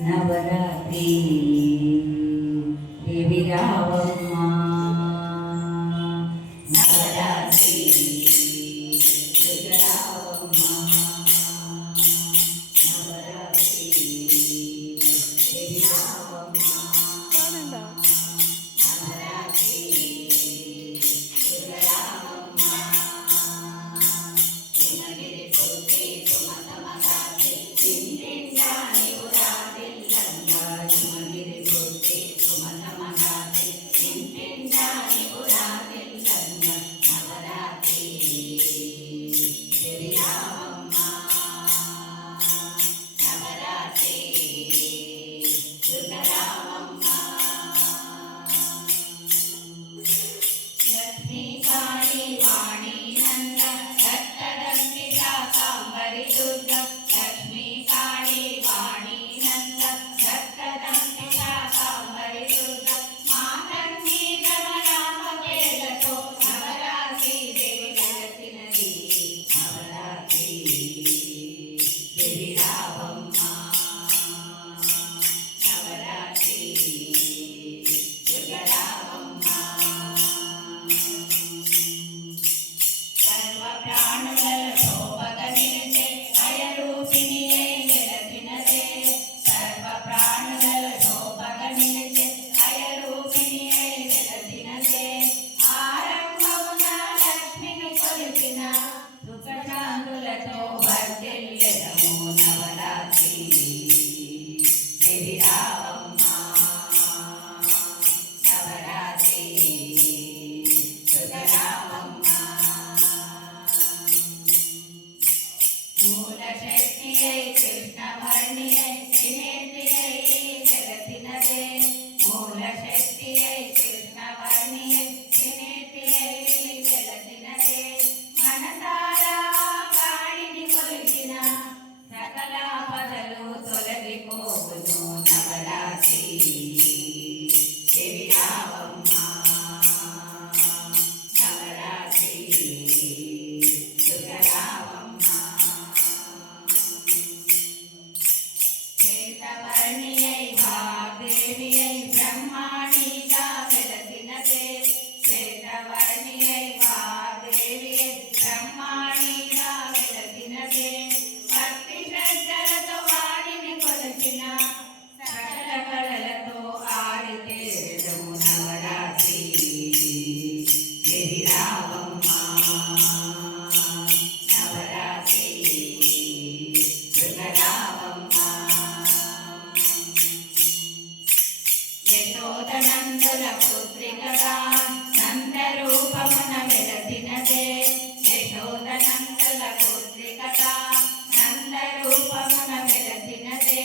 నవరాత్రి దేవి రావమ్మ నవరాత్రి రావమ్మ నవరాత్రి దేవి రావమ్మ నవరాత్రి రావమ్మ హిమగిరి పుత్రి సుమతమగాత్రి చింతించాని ఉరాదిల్లంగా హిమగిరి పుత్రి సుమతమగాత్రి చింతించాని ఉరాదిల్లంగా నవరాత్రి దేవి రావమ్మ నవరాత్రి రావమ్మ లక్ష్మీ కాళీ వాణి నంద దత్తదంతి శాకాంబరి దుర్గ లక్ష్మీ కాళీ వాణి నంద దత్తదంతి శాకాంబరి దుర్గ మాతంగి రమరామ వేదతో నవరాత్రి దేవి వెలసినది నవరాత్రి దేవి రావమ్మ నవరాత్రి రావమ్మ సర్వ ప్రాణులలో శోభగ నిలిచే అయరూపిణియే వెలసినదే సర్వ ప్రాణులలో శోభగ నిలిచే అయరూపిణియే వెలసినదే ఆరంభమున లక్ష్మిని కొలిచిన సుఖశాంతులతో వర్ధిల్లెదము నవరాత్రి దేవి రావమ్మ నవరాత్రి రావమ్మ మూల శక్తియై కృష్ణవర్ణియై త్రినేత్రియై వెలసినదే మూల శక్తియై కృష్ణవర్ణియై త్రినేత్రియై వెలసినదే మనసారా కాళిని కొలిచిన సకల పదలు తొలగిపోవును నవరాత్రి దేవి రావమ్మ నవరాత్రి రావమ్మ శ్వేతవర్ణియై వాగ్దేవియై బ్రహ్మాణిగా వెలసినదే శ్వేతవర్ణియై వాగ్దేవియై బ్రహ్మాణిగా వెలసినదే భక్తి శ్రద్ధలతో వాడిని కొలిచిన సకల కళలతో ఆరితేరము నవరాత్రి దేవి రావమ్మ నవరాత్రి రావమ్మ యశోదనందుల పుత్రికగా నందరూపమున వెలసినదే యశోదనందుల పుత్రికగా నందరూపమున వెలసినదే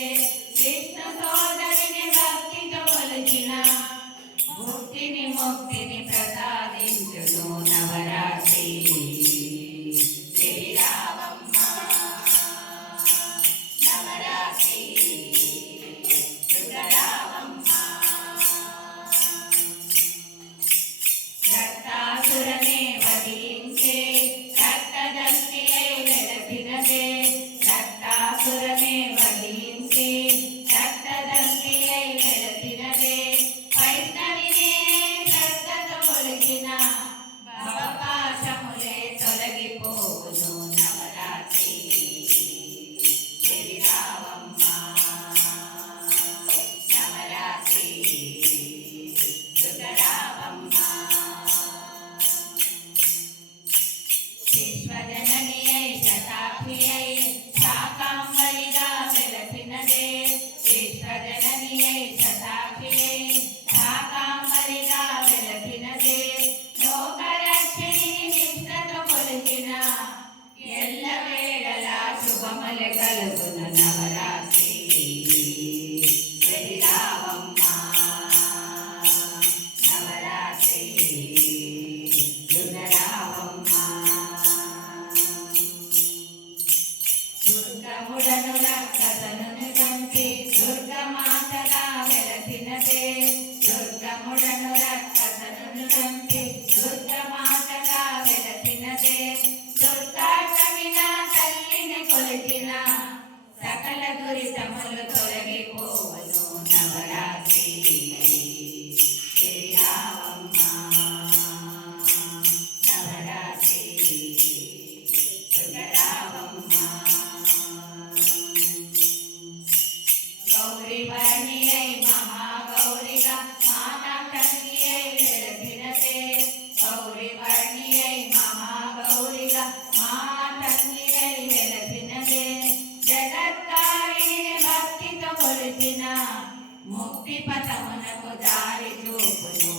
ముక్తి పథమునకు దారి చూపును